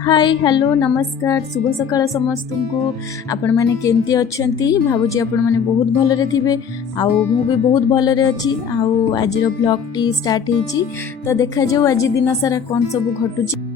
Hi hello नमस्कार शुभ सकाळ समस्त को आपण मैंने केमती अच्छी भावुची आपण मैंने बहुत भलरे थिबे आउ मु भी बहुत भलरे अच्छी आउ आज ब्लॉग टी स्टार्ट होईची तो देखा जाऊ आज दिन सारा कौन सब घटुची।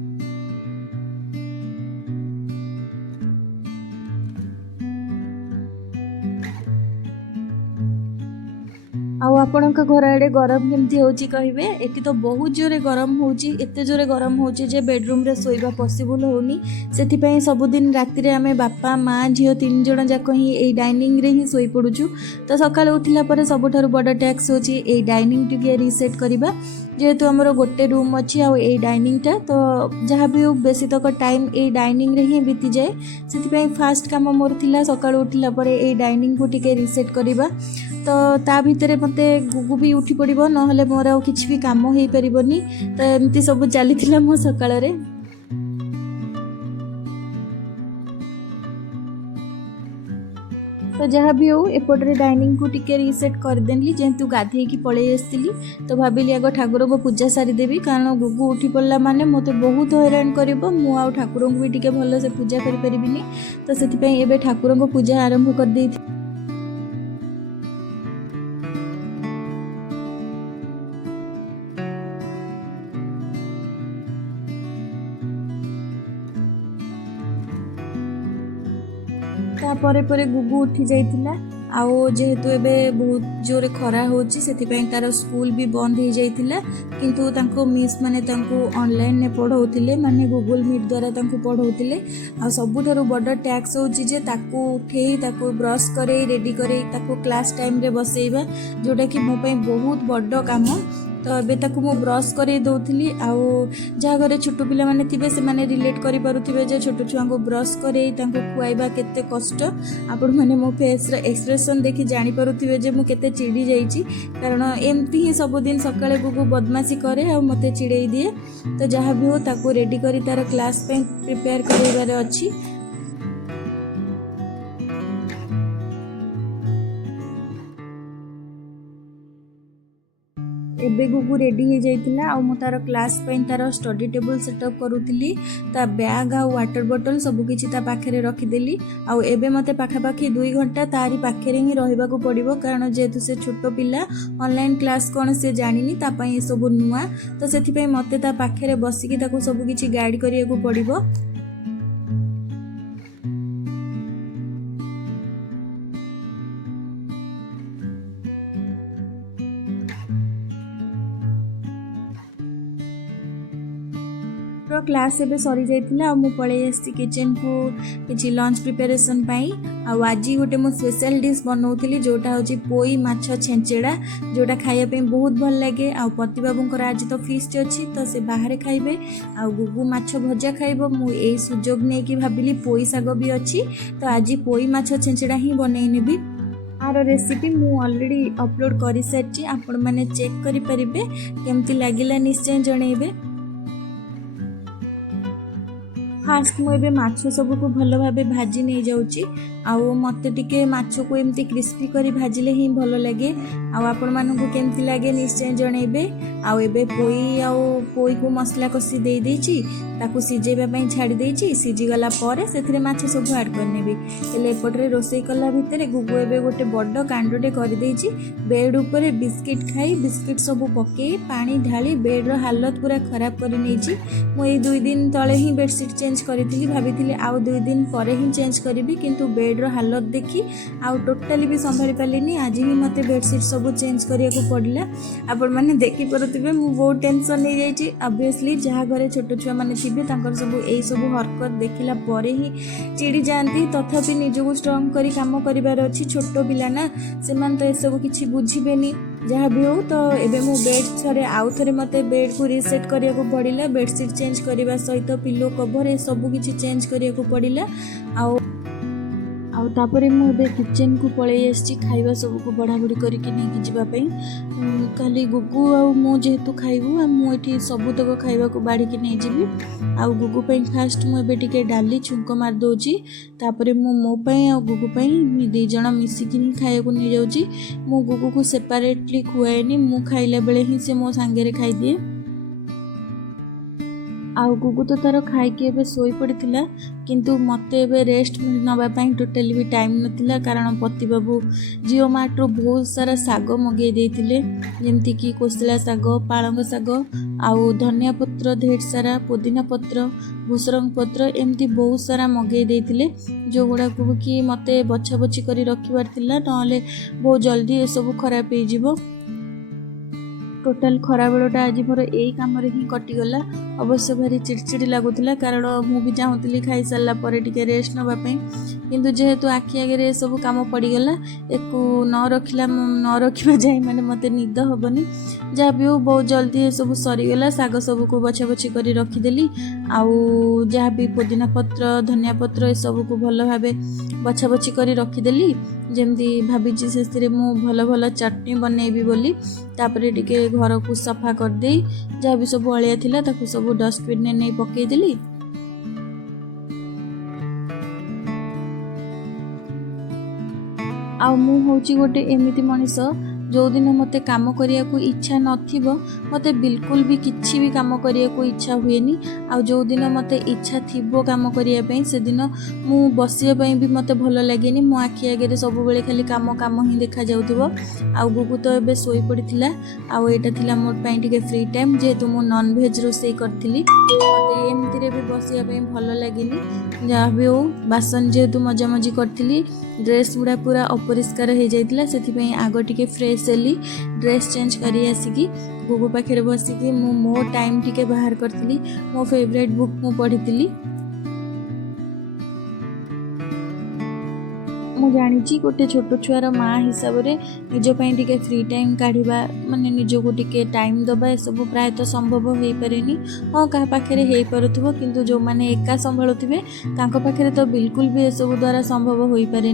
आउ आपणक घर आड़े गरम केमती होची कहिबे। एटी तो बहुत जोरे गरम होची, एते जोरे गरम होची जे बेडरूम रे सोइबा पॉसिबल होनी। सेति पई सबुदिन राति रे आमे बापा माँ झियो तीन जण जाक ही एई डाइनिंग रे ही सोई पडुचु। तो सकाळ उठिला परे सबुठारु बड़ टैक्स होची एई डाइनिंग टिके रीसेट करिबा। जेहेतु आमर गोटे रूम अच्छी आउ एई डाइनिंग टा तो जहाँ भी बेसी तक टाइम एई डाइनिंग रे ही बीती जाए। सेति पई फास्ट काम मोर थिला सकाळ उठिला परे एई डाइनिंग को टिके रीसेट करिबा। तो ता भितर मते गुगु भी उठी पड़िबो नहले मोर आ किछि भी काम होई परिबोनी। तो एमती सब चलीथिला मो सकाळ रे। तो जहाँ भी हो एपटे डाइनिंग को टिके रीसेट करदेली जेहेतु गाधे की पलि आसती। तो भाविली आग ठाकुर को पूजा सारीदेवी कारण गुगु उठी पड़ा माने मते बहुत हैरान करिवो। मु आ ठाकुर को भी टिके भल से पूजा करि परिबिनी। तो सेति पई एबे ठाकुर को पूजा आरंभ कर देई। तापर पर गुगु उठी जाइतिला आउ जेहेतु एबे बहुत जोरे खरा होची सेति पई तार स्कूल भी बंद हो जाइतिला। किंतु तांको मिस माने तांको ऑनलाइन ने पढ़ौतिले माने गूगल मीट द्वारा तांको पढ़ौतिले। आ सबुठारु बड़ टैक्स होची जे ताको उठेई ताको ब्रश करे रेडी करे ताको क्लास टाइम रे बसेइबा जोटा कि मो पई बहुत बड़ काम। तो एबे ताको मु ब्रश करे दउथिली आउ जहाँ घरे छोट पिला माने थिबे से माने रिलेट करि पारुथिबे जे छोट छुआ को ब्रश करे ताको खुआइबा केते कष्ट। आपण माने मो फेस रे एक्सप्रेशन देखि जानि पारुथिबे जे मु केते चिड़ी जाईची कारण एमती ही सब दिन सकाळे गुगु बदमाशी करे आ मते चिड़ेई दिए। तो जहाँ भी हो ताको रेडी करी तार क्लास पे प्रिपेयर करैबारे अछि। एबे गुगु रेडी हो जाइतिला आ मु तार क्लास पे तार स्टडी टेबल सेटअप करूतिली। ता बैग आ वाटर बोतल सब किछि ता पाखरे रखी देली। आ एबे मते पाखापाखी 2 घंटा तारी पाखरे ही रहिबा को पड़िबो कारण जेहेतु से छोट पिला ऑनलाइन क्लास कोन से जानिनी ता पई सब नुआ। तो सेथि पई मते ता पाखरे बसिकी ताको सब किछि गाइड करिया को पड़िबो। क्लास एबे सरी जाइतिला मु पळे आसी किचन को किछि लंच प्रिपरेशन पाई। आज गोटे मु स्पेशल डिश बनौतिली जोटा होची पोई माछ छेंचेड़ा जोटा खाइया पे बहुत भल लागे। आ पति बाबूंकर आज तो फीस्ट अछि तो से बाहर खाइबे आ गुगु माछ भजा खाइबो। मु एई सुजोग नै कि भाबिली पोई साग भी अछि तो आज पोई माछ छेंचेड़ा ही बनै नेबी। आर रेसिपी मु ऑलरेडी अपलोड करि सारछि आपण माने चेक करि परिबे केमति लागिला निश्चय जणैबे। फास्ट मुझे माछ सब को भल भाव भाजी नहीं जाऊँगी आउ मत टिके माछ को एमती क्रिस्पी करी भाजिले ही भल लगे। आपण मानू केमती लगे निश्चय जनइबे। आउ एबे पोई को मसला कषी दे देछि ताकू सिजेबा पई छाड़ी देछि। सिजी गला परे सेथरे माछ सब ऐड करनेबी। हेले एपटरे रोसई कला भितरे गुगु एबे गोटे बड्ड कांडोटे कर देछि। बेड ऊपर बिस्किट खाई बिस्किट सब पके पानी ढाली बेड रो हालत पूरा खराब कर नेछि। मु ए 2 दिन तळे ही बेडशीट चेंज करिथिली भाबिथिली आउ 2 दिन परे ही चेंज करिवि किंतु बेड रो हालत देखी आउ टोटली भी संभाली पालिनी। आज ही मते बेडशीट सब चेंज करिया को पड़ला। आपण माने देखि परथिबे मु बहुत टेंशन नै जाईची। ऑब्वियसली जहाँ घरे छोट छुआ माने थिबे तांकर सब एई सब हरकत देखिला परे ही चिड़ी जानती। तथापि निजको स्ट्रांग करी काम करिवार अछि। छोट पिला ना सेमान तो ए सब किछि बुझिबेनी जहाँ भी हो। तो एबे मु बेड थरे आउ थरे मते बेड को रीसेट करिया को पड़िला। बेडशीट चेंज करिवा सहित पिलो कवर ए सब किछि चेंज करिया को पड़िला। आउ तापरे मु एबे किचन को पळे आछि खाइबा सब को बड़ा बड़ी करके नहीं जीवा पई। खाली गुगु आउ मु जेहेतु खाइबु आ मु एठी सब तक खाइबा को बाड़ी के नहीं जीवी। आउ गुगु पई फास्ट मु एबे टिके डाली छुंको मार दोची तापरे मु मो पई आ गुगु पई मी दे जणा मिसी कि खाइया को नहीं जाउची। मु गुगु को सेपरेटली खुआएनी। मु खाइला बेले ही से मो संगे रे खाइ दिए। आउ गुगु तो तार खाइकी एबे सोई पड़िथिला किंतु मते एबे रेस्ट नबा पई टोटली भी टाइम नथिला कारण पति बाबू जिओ मार्ट रो बहुत सारा साग मगे देथिले जेमति कि कोसला साग पालंग साग आउ धनिया पत्र ढेर सारा पुदीना पत्र भूसरंग पत्र एमती बहुत सारा मगे देथिले जो गुड़ा को कि मते बछा बछी करी रखिबार थिला नले बहुत जल्दी ए सब खराब हो जिवो। टोटाल खरा बेलटा आज मोर यही कम ही कटिगला अवश्य भारी चिड़चिड़ी लगुला कारण मुझे चाहूली खाई सारा पर टिके रेस्ट नापी किंतु जेहेतु आखि आगे सब कम पड़गला एक न रखा जाए मैंने मत निद हेनी जहाँ भी हो बहुत जल्दी ये सब सरीगला साग सब को बछा बछी कर रखिदेली आउ जहाँ भी पुदीना पत्र धनिया पत्र ये सब को भल भाव बछा बछी कर रखिदेली जमती भाभी से मु भल भल चटनी बनैबी बोली तापर टिके घर को सफा करदे जहाँ भी सब अलिया थिला ताकू सब डस्टबिन में नहीं पकईदेली। आ मु होची गोटे एमिति मनीष जो दिन मते काम करिया को इच्छा नथिबो मते बिल्कुल भी किछि भी काम करिया को इच्छा हुएनी आ जो दिन मते इच्छा थिबो काम करिया पई से दिन मु बसिया पई भी मते भलो लागेनी मो आखि आगे सब बेले खाली काम काम ही देखा जाउथिबो। आ गुगु तो एबे सोई पड़िथिला आ एटा थिला मोर पई टिके फ्री टाइम जेहेतु मु नॉन वेज रोसई करथिली मते एमति रे भी बसिया पई भलो लागेनी जा भी हो बासन जेहेतु मजा मजी करथिली ड्रेस गुड़ा पूरा अपरिष्कार हो जाइतिला सेथिपई आगो टिके फ्रेश हेली ड्रेस चेंज करी आसिकी गुगु पाखे बसिकी मो टाइम टिके बाहर करथिली मो फेवरेट बुक मु पढ़िथिली। मु जानी गोटे छोट छुआर माँ हिसाब से निज टिके फ्री टाइम काढ़ा माने निजको टिके टाइम दबा ए सब प्रायतः संभव हो पारे हाँ क्या पाखे हो पारुथिबो किंतु जो माने एका संभाळुथिबे तांको पाखे तो बिल्कुल भी एसबू द्वारा संभव हो पारे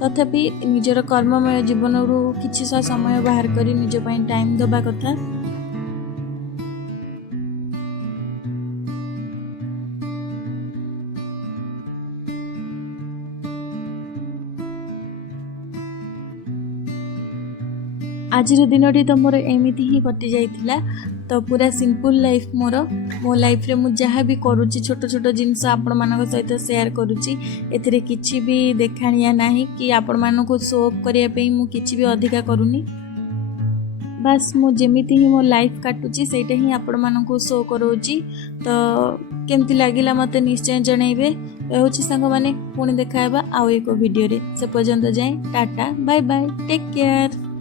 तथापि निजर कर्ममय जीवन रू किछि समय बाहर करी निज पई टाइम दबा कथा। आज दिनटी तो मोर एमिति ही कटि जाइथिला तो पूरा सिंपल लाइफ मो लाइफ रे मु जहाँ भी करुच्ची छोट छोट जिनस आपण मान सहित शेयर करुच्ची एथिरे किछि भी देखाणिया नाही कि आपण मान को शो अप करिया पे मु किछि भी अधिका करूनी बस मु जेमिति ही मो लाइफ काटुची सेटा ही आपण मान को शो करोची तो केमती लागिला मते निश्चय जणाइबे होची संग माने पुणी देखाबा आउ एक वीडियो रे से पर्यंत जाए tata bye bye take care.